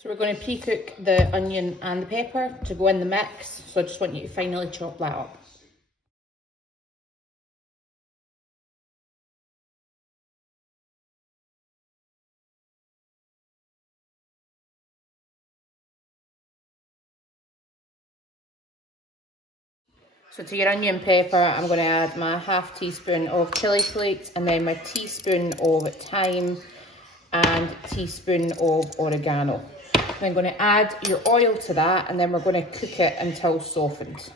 So we're going to pre-cook the onion and the pepper to go in the mix. So I just want you to finally chop that up. So to your onion pepper, I'm going to add my half teaspoon of chilli flakes and then my teaspoon of thyme and teaspoon of oregano. I'm going to add your oil to that and then we're going to cook it until softened.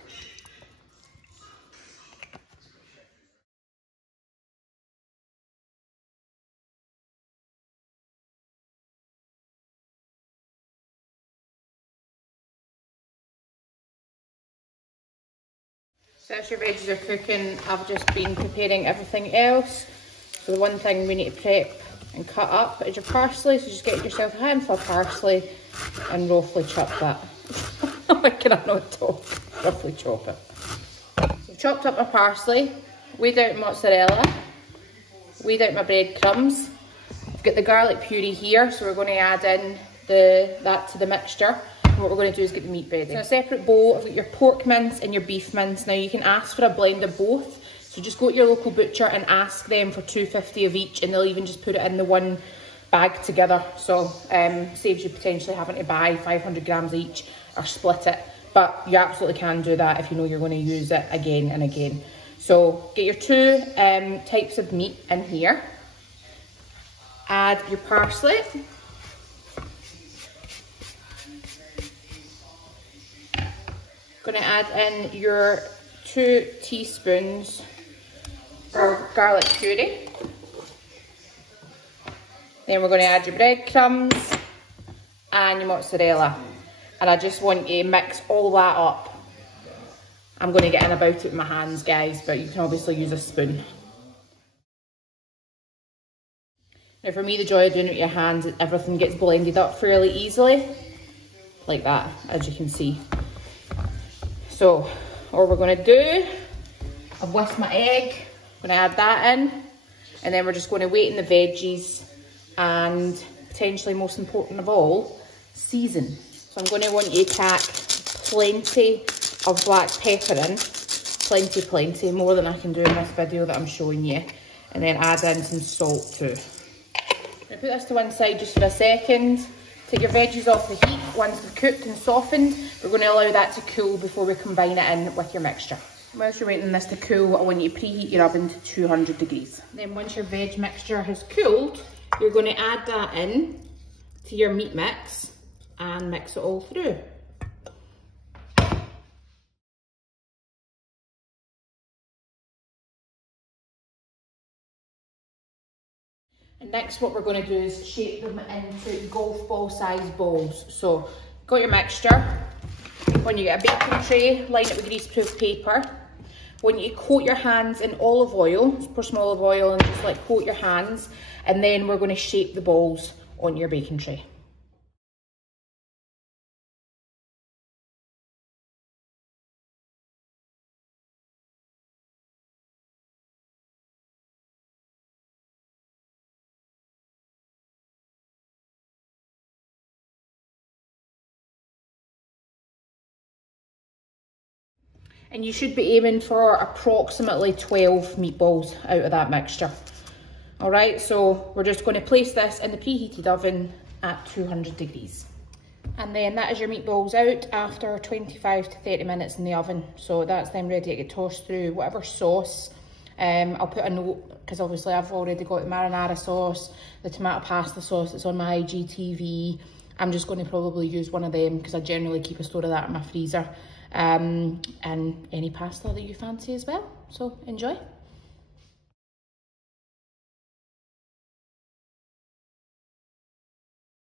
So as your veggies are cooking, I've just been preparing everything else. So the one thing we need to prep and cut up is your parsley. So just get yourself a handful of parsley and roughly chop that. I cannot not talk. Roughly chop it. So I've chopped up my parsley, weighed out mozzarella, weighed out my breadcrumbs. I've got the garlic puree here, so we're going to add in that to the mixture. And what we're going to do is get the meat ready. So in a separate bowl, I've got your pork mince and your beef mince. Now you can ask for a blend of both. So just go to your local butcher and ask them for $2.50 of each, and they'll even just put it in the one bag together. So saves you potentially having to buy 500 grams each or split it. But you absolutely can do that if you know you're going to use it again and again. So get your two types of meat in here. Add your parsley. Going to add in your 2 teaspoons of garlic puree. Then we're going to add your breadcrumbs and your mozzarella. And I just want you to mix all that up. I'm going to get in about it with my hands, guys, but you can obviously use a spoon. Now for me, the joy of doing it with your hands is everything gets blended up fairly easily. Like that, as you can see. So, what we're going to do, I've whisked my egg, I'm going to add that in, and then we're just going to wait in the veggies and potentially most important of all, season. So I'm going to want you to pack plenty of black pepper in, plenty, more than I can do in this video that I'm showing you, and then add in some salt too. I'm going to put this to one side just for a second. Take your veggies off the heat once they've cooked and softened. We're going to allow that to cool before we combine it in with your mixture. Whilst you're waiting this to cool, I want you to preheat your oven to 200 degrees. Then once your veg mixture has cooled, you're going to add that in to your meat mix and mix it all through. And next what we're going to do is shape them into golf ball sized balls. So, got your mixture. When you get a baking tray, line it with greaseproof paper. When you coat your hands in olive oil, pour some olive oil and just like coat your hands. And then we're going to shape the balls on your baking tray. And you should be aiming for approximately 12 meatballs out of that mixture. All right, so we're just going to place this in the preheated oven at 200 degrees. And then that is your meatballs out after 25 to 30 minutes in the oven. So that's them ready to get tossed through whatever sauce. I'll put a note, because obviously I've already got the marinara sauce, the tomato pasta sauce that's on my IGTV. I'm just going to probably use one of them because I generally keep a store of that in my freezer. And any pasta that you fancy as well. So enjoy.